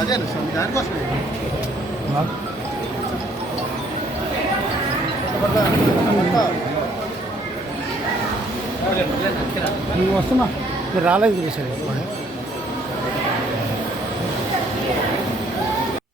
అదే స్వామి దానికోసమే నువ్వు వస్తున్నా. మీరు రాలేదు చూసారు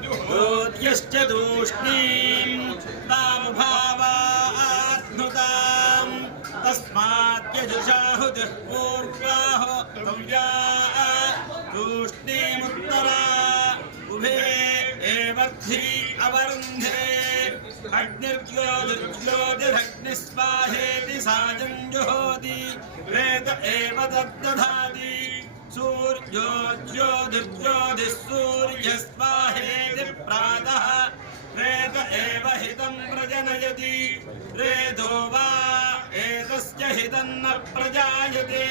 दूत्यश्च तूष्णीं तामुभावात्नुताम् तस्मात्यजुषाहुजः पूर्वाहो भव्या तूष्णीमुत्तरा उभे एवर्थि साजञ्जुहोति वेद एव तद्दधाति। सूर्यो ज्योतिर्ज्योतिः सूर्यस्वाहेति प्रातः वेद एव हितं प्रजनयति। रेदो वा एतस्य हितं न प्रजायते।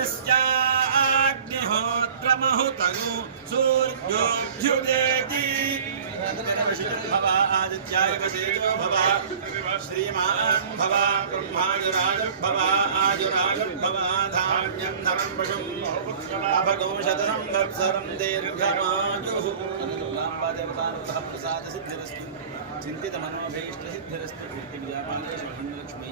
यस्याग्निहोत्रमहुतनु सूर्योऽभ्युदेति भव आदित्याय भव। श्रीमान् भव ब्रह्मायुराजुर्भव आयुराजुर्भव धान्यं धनं पशुं अपगं शतनं वत्सरं दीर्घमायुः देवतानुतः प्रसादसिद्धिरस्तु चिन्तितमनोभीष्टसिद्धिरस्तु कीर्तिविद्यापालेषु लक्ष्मी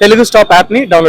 తెలుగు స్టాప్ యాప్ని డౌన్లోడ్